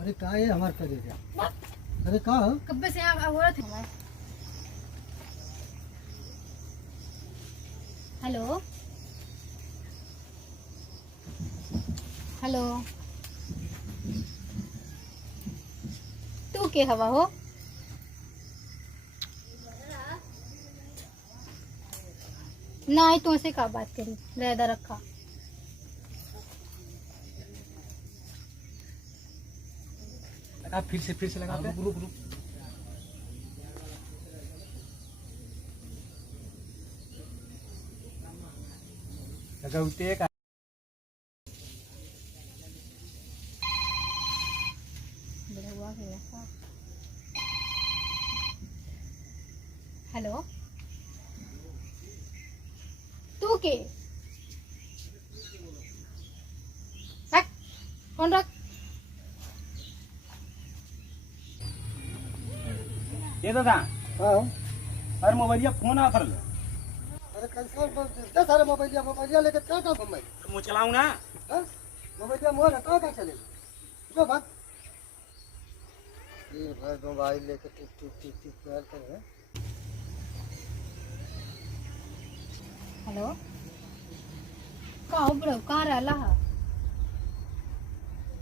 अरे का ये हमार कर दिया। अरे का हो कब से आप औरत है। हेलो हेलो, तू के हवा हो? नहीं तो से का बात करी रहदा रखा। आप फिर से लगा दे। रुक रुक लगा उठे का। हेलो, तू के रख फोन रख। ये दादा हाँ अरे मोबाइल फोन आ कर अरे कैसे दस सारे मोबाइल लेके क्या काम घूम मुँह चलाऊँ ना। मोबाइल मोह ना कहाँ चलेगा जो बात ये भाई मोबाइल लेके टिक टिक टिक टिक कर कर। हेलो, कहाँ बड़ो कहाँ रहला है?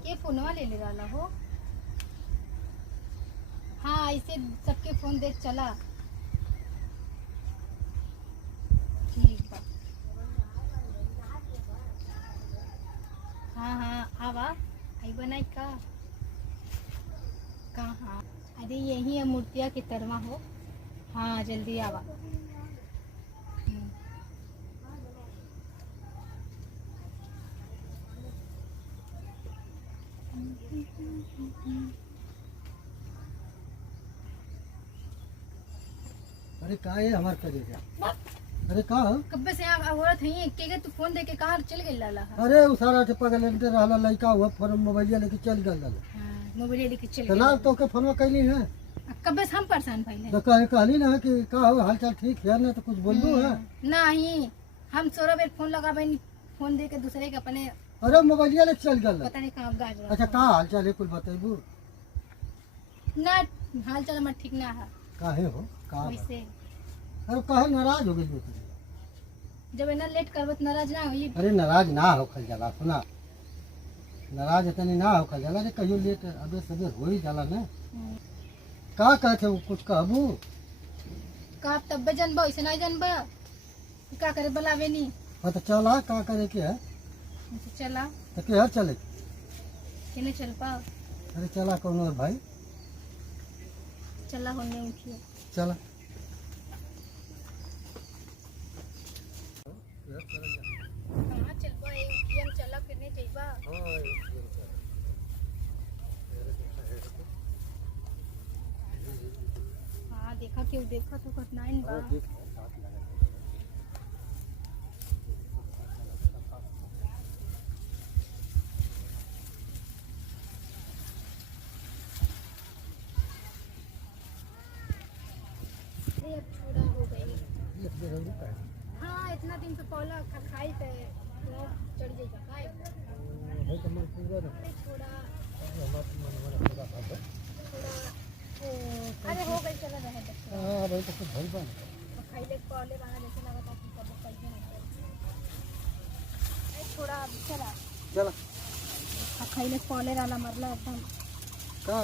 के फोनवा ले रहला हो? हाँ ऐसे सबके फोन देख चला। ठीक बा। हाँ हाँ आवा आई बनाई का कहाँ? अरे यही है मूर्तिया की तरवा हो। हाँ जल्दी आवा। अरे का ये हमार कर दिया। अरे का हो कब से आप औरत है के तू फोन दे के कहाँ चल गई लाला? अरे उ सारा ठप्पा के लेके रहला लड़का हुआ फोन मोबाइल लेके चल गल रहल। हाँ मोबाइल लेके चल तना गई। तो के फोनवा कैली है कब से हम परेशान भइले? तो कहे कहली ना कि का हो हाल चाल ठीक है ना तो कुछ बोल दू है। नहीं हम 16 बेर फोन लगाबे फोन दे के दूसरे के अपने अरे मोबाइल लेके चल गल। पता नहीं कहाँ गाज रहा। अच्छा का हाल चाल है कुछ बताइबू। ना हाल चाल हमार ठीक ना है काहे हो का वैसे। अरे काहे नाराज हो गई तू? जब इतना लेट करबत नाराज ना होई। अरे नाराज ना होखल जाला सुना नाराज इतनी ना होखल जाला रे कहियो लेट अबे सबे हो ही जाला ना। का कहते हो कुछ कहबू का तब जनबो ऐसे नहीं जनबो का करे बुलावे नहीं। हाँ तो चला का करे के है तो चला तो के हर चले कि नहीं चल पाओ? अरे चला कौन और भाई चला होने उठिए। चला कहाँ चलबो एटीएम चला फिर नहीं जाइबा। हाँ देखा क्यों देखा तो घटनाएं बा। अब छोड़ा हो गई। हाँ इतना दिन से पहला खाई थे तो चढ़ जाएगा खाए। अरे छोड़ा अरे हो गई चला रहे खाइले पहले वाला जैसे लगा था कि कब पैसे नहीं थोड़ा चला चला खाइले पहले वाला मरला एकदम का